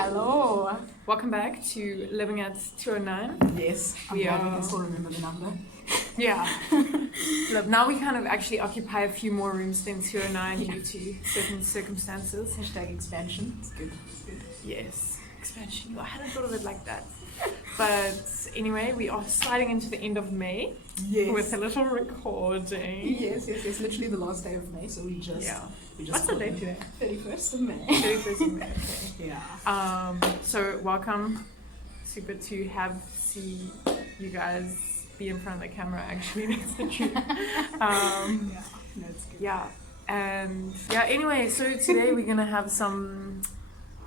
Hello. Welcome back to Living at 209. Yes, We glad we are- can still remember the number. Yeah. Look, now we kind of actually occupy a few more rooms than 209 due to certain circumstances. Hashtag expansion. It's good. It's good. Yes, expansion. I hadn't thought of it like that. But anyway, we are sliding into the end of May Yes. with a little recording. Yes. Literally the last day of May, so we just. Yeah. We just What's the date today? 31st of May. 31st of May. Okay. Yeah. So welcome. Super to see you guys be in front of the camera. Actually, that's the truth. Yeah. No, it's good. Yeah, and yeah. Anyway, so today we're gonna have some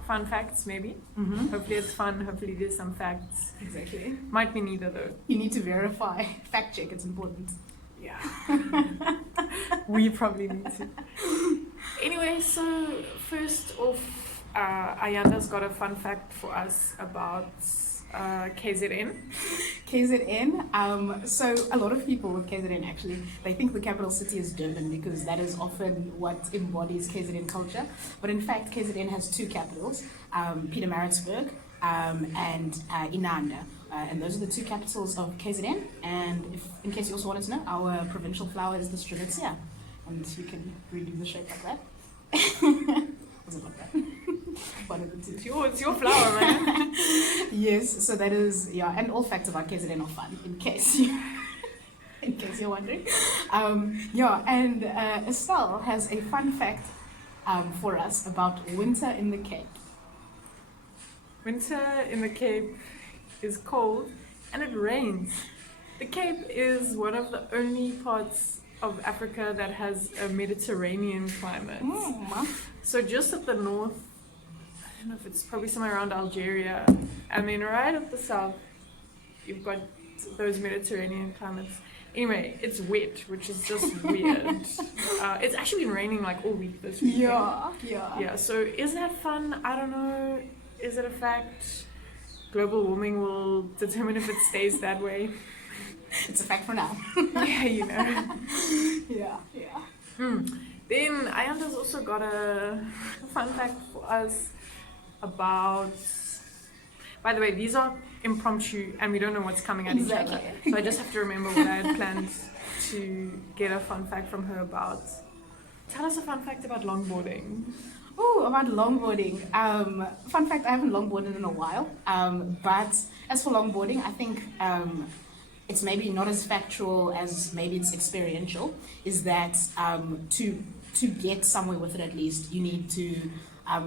fun facts, maybe. Mm-hmm. Hopefully it's fun. Hopefully there's some facts. Exactly. Might be neither though. You need to verify. Fact check. It's important. Yeah. We probably need to. Anyway, so first off, Ayanda's got a fun fact for us about KZN. KZN. So a lot of people with KZN actually, they think the capital city is Durban because that is often what embodies KZN culture. But in fact, KZN has two capitals, Pietermaritzburg and Inanda. And those are the two capitals of KZN. And if, in case you also wanted to know, our provincial flower is the Strelitzia. And you can redo the shape like that. Was it like that? One of the two. It's your flower, man. Yes, so that is, yeah, and all facts about KZN are fun, in case you're wondering. Yeah, and Estelle has a fun fact for us about winter in the Cape. Winter in the Cape is cold and it rains. The Cape is one of the only parts of Africa that has a Mediterranean climate. So just at the north, I don't know if it's probably somewhere around Algeria, and then right at the south, you've got those Mediterranean climates. Anyway, it's wet, which is just weird. It's actually been raining like all week this week. Yeah, so is that fun? I don't know. Is it a fact? Global warming will determine if it stays that way. It's a fact for now. Yeah, you know. Yeah. Then Ayanda's also got a fun fact for us about. By the way, these are impromptu and we don't know what's coming at each other. So I just have to remember what I had planned to get a fun fact from her about. Tell us a fun fact about longboarding. Oh, about longboarding. Fun fact, I haven't longboarded in a while. But as for longboarding, I think it's maybe not as factual as maybe it's experiential. Is that to get somewhere with it at least, you need to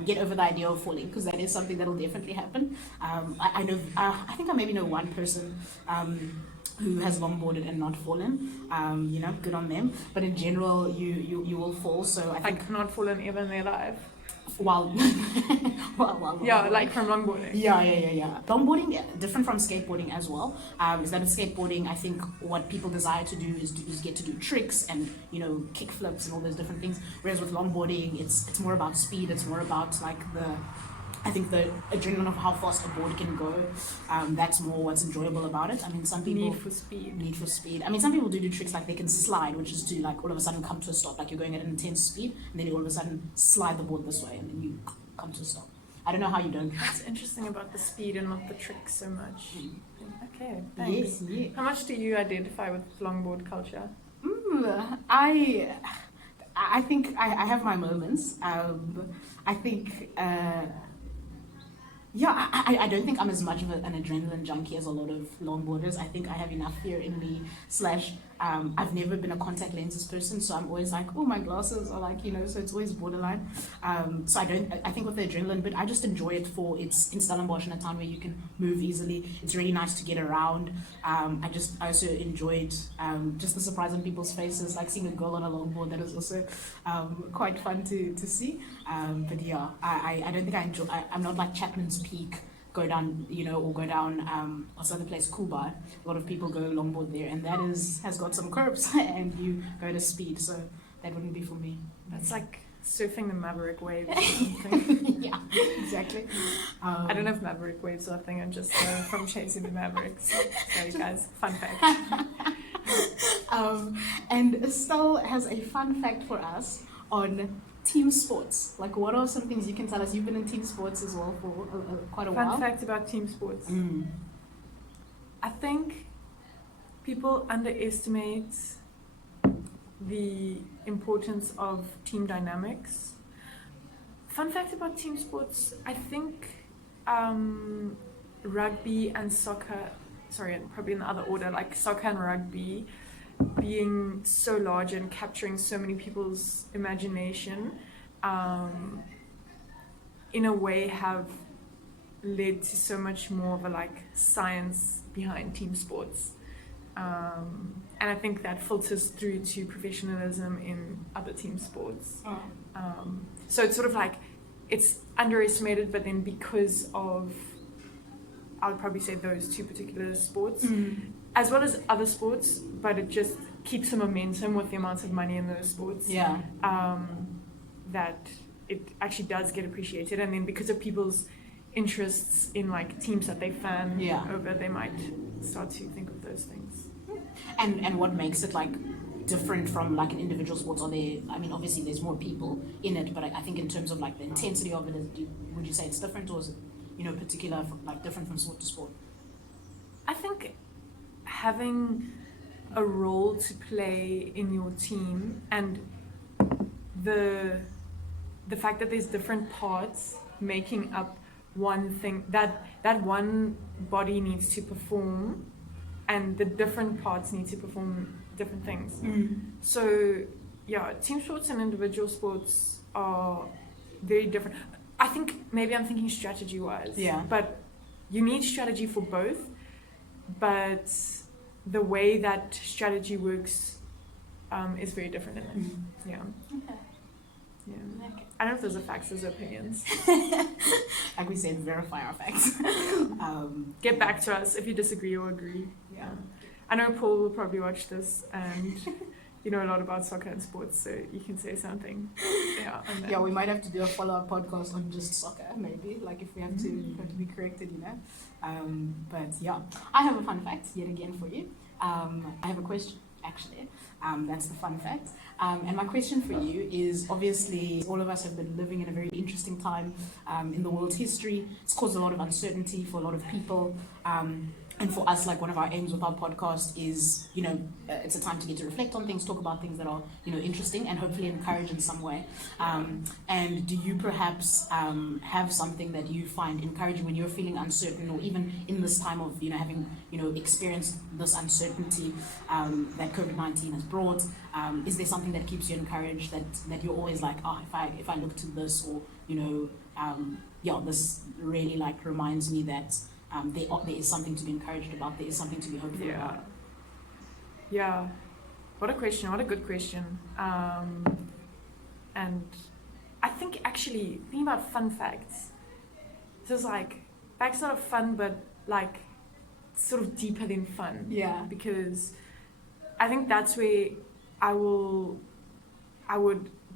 get over the idea of falling, because that is something that will definitely happen. I know. I think I maybe know one person who has longboarded and not fallen. Good on them. But in general, you will fall. So I think Not fallen ever in their life. while Yeah, like from longboarding. Yeah. Longboarding, different from skateboarding as well. Is that in skateboarding, I think what people desire to do is get to do tricks and kick flips and all those different things. Whereas with longboarding, it's more about speed. It's more about like the adrenaline of how fast a board can go. That's more what's enjoyable about it. I mean, some people Need for speed. I mean, some people do tricks like they can slide, which is to like all of a sudden come to a stop, like you're going at an intense speed, and then you all of a sudden slide the board this way, and then you come to a stop. I don't know how you don't. That's interesting about the speed and not the trick so much. Okay, thanks. Yes. How much do you identify with longboard culture? I think I have my moments. I think. I don't think I'm as much of an adrenaline junkie as a lot of longboarders. I think I have enough fear in me. I've never been a contact lenses person, so I'm always like, oh, my glasses are like, so it's always borderline. So I think with the adrenaline bit, I just enjoy it for it's in Stellenbosch, in a town where you can move easily. It's really nice to get around. I also enjoyed just the surprise on people's faces, like seeing a girl on a longboard. That is also quite fun to see. But yeah, I don't think I'm not like Chapman's Peak, go down, or go down what's the other place, Kubai. A lot of people go longboard there, and that has got some curbs, and you go to speed, so that wouldn't be for me. That's like surfing the Maverick waves or something. Yeah, exactly. I don't know if Maverick waves are a thing, I'm just from chasing the Mavericks. Sorry guys, fun fact. And Estelle has a fun fact for us on team sports. Like, what are some things you can tell us? You've been in team sports as well for quite a while. Fun fact about team sports. I think people underestimate the importance of team dynamics. Fun fact about team sports, I think rugby and soccer, probably in the other order, like soccer and rugby, being so large and capturing so many people's imagination, in a way have led to so much more of a like science behind team sports. And I think that filters through to professionalism in other team sports. So it's sort of like, it's underestimated, but then because of, I would probably say those two particular sports, as well as other sports, but it just keeps the momentum with the amount of money in those sports. Yeah. That it actually does get appreciated, and then because of people's interests in like teams that they fan over, they might start to think of those things. And what makes it like different from like an individual sport? Are there, I mean, obviously there's more people in it, but I think in terms of like the intensity of it, would you say it's different, or is it, you know, particular, like different from sport to sport? I think having a role to play in your team, and the fact that there's different parts making up one thing, that one body needs to perform, and the different parts need to perform different things. So yeah, team sports and individual sports are very different. I think maybe I'm thinking strategy wise, but you need strategy for both, but the way that strategy works is very different in it. Yeah. I don't know if those are facts, those are opinions. Like we said, verify our facts. Get back to us if you disagree or agree. Yeah. I know Paul will probably watch this, and you know a lot about soccer and sports, so you can say something. Yeah, we might have to do a follow-up podcast on just soccer, maybe, like if we have to be corrected, you know. But yeah, I have a fun fact yet again for you. I have a question, actually. That's the fun fact. And my question for you is, obviously, all of us have been living in a very interesting time in the world's history. It's caused a lot of uncertainty for a lot of people. And for us, like one of our aims with our podcast is, you know, it's a time to get to reflect on things, talk about things that are, you know, interesting, and hopefully encourage in some way. And do you perhaps have something that you find encouraging when you're feeling uncertain, or even in this time of, you know, having, you know, experienced this uncertainty that COVID-19 has brought? Is there something that keeps you encouraged, that you're always like, oh, if I look to this, or, you know, this really like reminds me that there is something to be encouraged about, there is something to be hopeful about? Yeah. What a question, what a good question. And I think actually, thinking about fun facts, this is like, facts that are fun, but like sort of deeper than fun. Yeah. Because I think that's where I would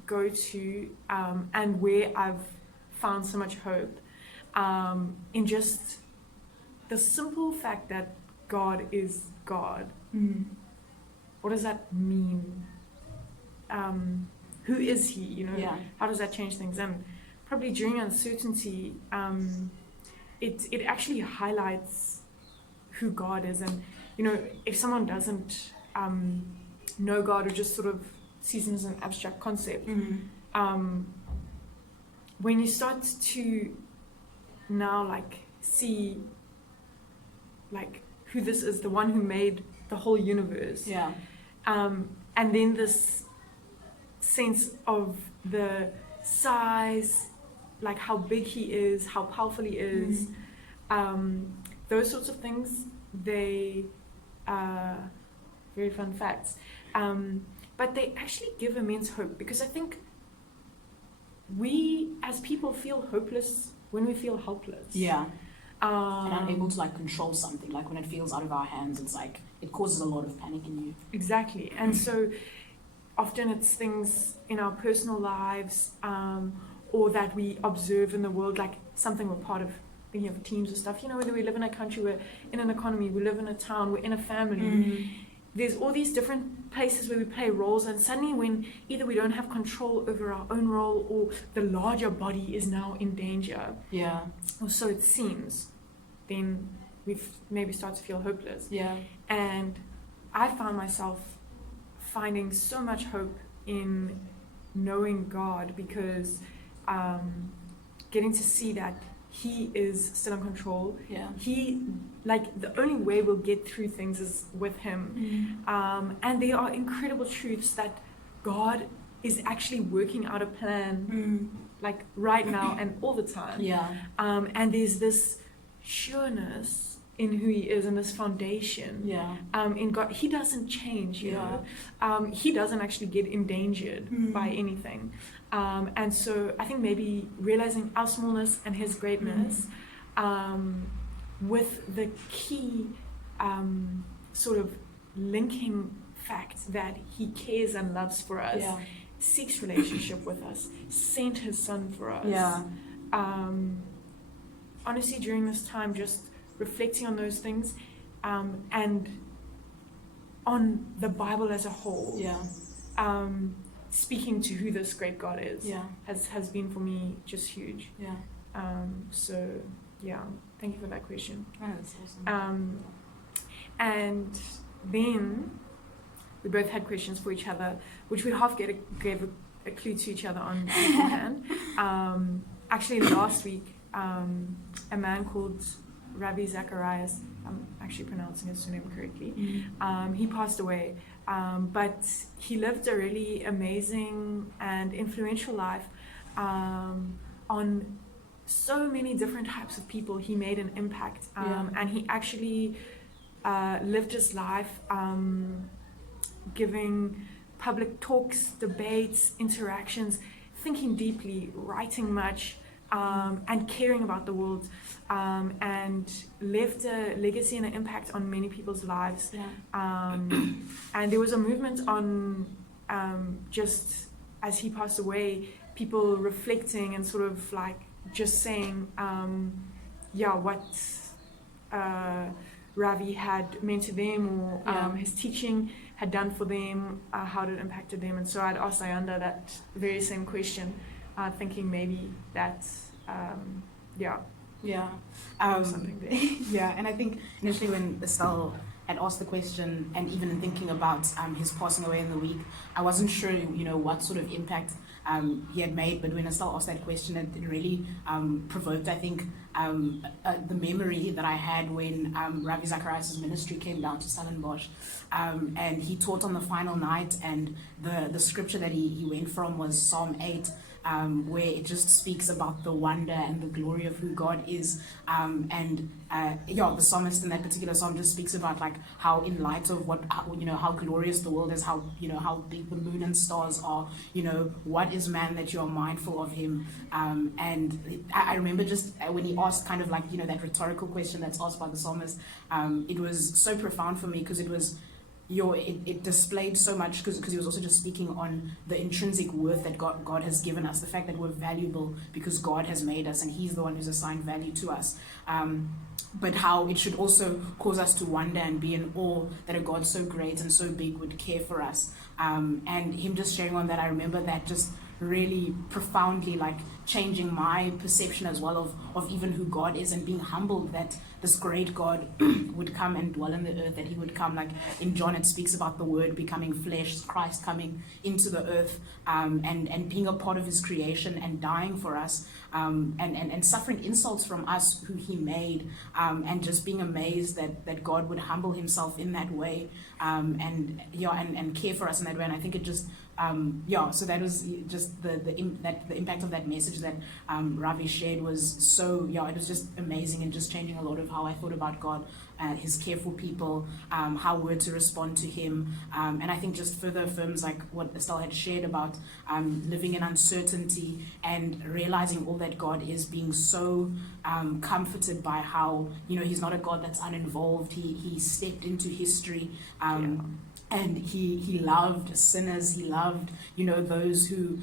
go to, and where I've found so much hope, in just the simple fact that God is God. What does that mean? Who is He? You know, how does that change things? And probably during uncertainty, it actually highlights who God is. And you know, if someone doesn't know God, or just sort of sees Him as an abstract concept, when you start to now like see like who this is, the one who made the whole universe, and then this sense of the size, like how big He is, how powerful He is, those sorts of things, they are very fun facts, but they actually give immense hope, because I think we as people feel hopeless when we feel helpless. And unable to like control something, like when it feels out of our hands, it's like it causes a lot of panic in you. Exactly. And so often it's things in our personal lives, or that we observe in the world, like something we're part of, thinking of teams or stuff, you know, whether we live in a country, we're in an economy, we live in a town, we're in a family, there's all these different places where we play roles, and suddenly when either we don't have control over our own role or the larger body is now in danger, Yeah. or so it seems, then we maybe start to feel hopeless. Yeah. And I found myself finding so much hope in knowing God, because getting to see that He is still in control. Yeah. He, like, the only way we'll get through things is with Him. And there are incredible truths that God is actually working out a plan, like right now and all the time. Yeah. And there's this sureness in who He is, and this foundation Yeah. in God. He doesn't change, you Yeah. know. He doesn't actually get endangered by anything. And so I think maybe realizing our smallness and His greatness, with the key sort of linking fact that He cares and loves for us, Yeah. seeks relationship with us, sent His Son for us. Yeah. Honestly, during this time, just reflecting on those things, and on the Bible as a whole, Yeah. speaking to who this great God is, Yeah. has been for me just huge. Yeah. So yeah, thank you for that question. That's awesome. And then we both had questions for each other, which we half gave a clue to each other on beforehand. Actually, last week, a man called Ravi Zacharias, I'm actually pronouncing his surname correctly, he passed away. But he lived a really amazing and influential life on so many different types of people. He made an impact, and he actually lived his life giving public talks, debates, interactions, thinking deeply, writing much, and caring about the world, and left a legacy and an impact on many people's lives. Yeah. And there was a movement on, just as he passed away, people reflecting and sort of like just saying, what Ravi had meant to them, or his teaching had done for them, how it impacted them. And so I'd asked Ayanda that very same question, thinking maybe that, Yeah. something there. Yeah, and I think initially when Estelle had asked the question, and even in thinking about his passing away in the week, I wasn't sure, what sort of impact he had made. But when Estelle asked that question, it really provoked, I think, the memory that I had when Ravi Zacharias' ministry came down to Stellenbosch, and he taught on the final night, and the scripture that he went from was Psalm 8, where it just speaks about the wonder and the glory of who God is, the psalmist in that particular psalm just speaks about like how in light of how glorious the world is, how big the moon and stars are, what is man that you are mindful of him, and I remember just when he asked kind of like that rhetorical question that's asked by the psalmist, it was so profound for me, because it was it displayed so much, because he was also just speaking on the intrinsic worth that God has given us, the fact that we're valuable because God has made us and He's the one who's assigned value to us, but how it should also cause us to wonder and be in awe that a God so great and so big would care for us, and him just sharing on that, I remember that just really profoundly like changing my perception as well of even who God is, and being humbled that this great God would come and dwell in the earth, that He would come, like in John it speaks about the Word becoming flesh, Christ coming into the earth, and being a part of His creation and dying for us, and suffering insults from us who He made, and just being amazed that God would humble Himself in that way, and care for us in that way. And I think it just so that was just the impact of that message that Ravi shared was so, it was just amazing, and just changing a lot of how I thought about God, His care for people, how we're to respond to Him, and I think just further affirms like what Estelle had shared about living in uncertainty and realizing all that God is, being so comforted by how He's not a God that's uninvolved. He stepped into history. and he loved sinners. He loved, you know, those who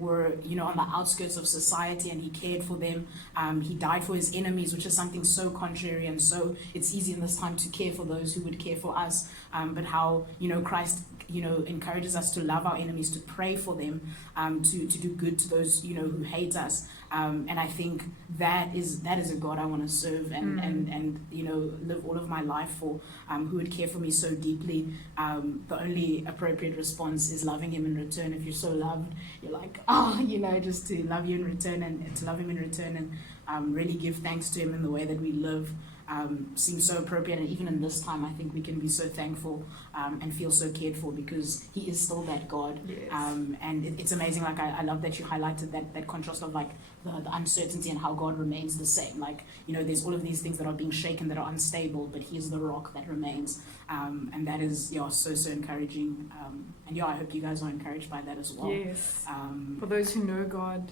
were, you know, on the outskirts of society, and he cared for them. He died for his enemies, which is something so contrary, and so it's easy in this time to care for those who would care for us. But how, you know, Christ, you know, encourages us to love our enemies, to pray for them, to do good to those, you know, who hate us. And I think that is a God I want to serve and you know, live all of my life for, who would care for me so deeply. The only appropriate response is loving him in return. If you're so loved, you're like, oh, you know, just to love you in return and to love him in return and really give thanks to him in the way that we live. Seems so appropriate, and even in this time I think we can be so thankful and feel so cared for, because he is still that God. Yes. And it's amazing, like I love that you highlighted that contrast of like the uncertainty and how God remains the same. Like, you know, there's all of these things that are being shaken, that are unstable, but he is the rock that remains, and that is, yeah, so encouraging. And yeah, I hope you guys are encouraged by that as well. Yes. For those who know God,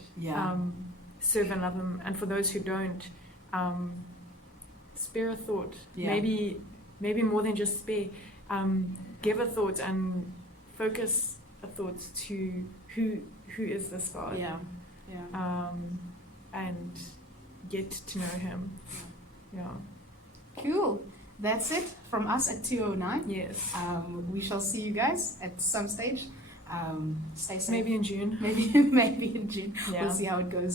serve and love him, and for those who don't, spare a thought. Yeah. Maybe more than just spare. Give a thought and focus a thought to who is this God. Yeah. And get to know him. Yeah. Cool. That's it from us at 209. Yes. We shall see you guys at some stage. Stay safe. Maybe in June. Maybe in June. Yeah. We'll see how it goes.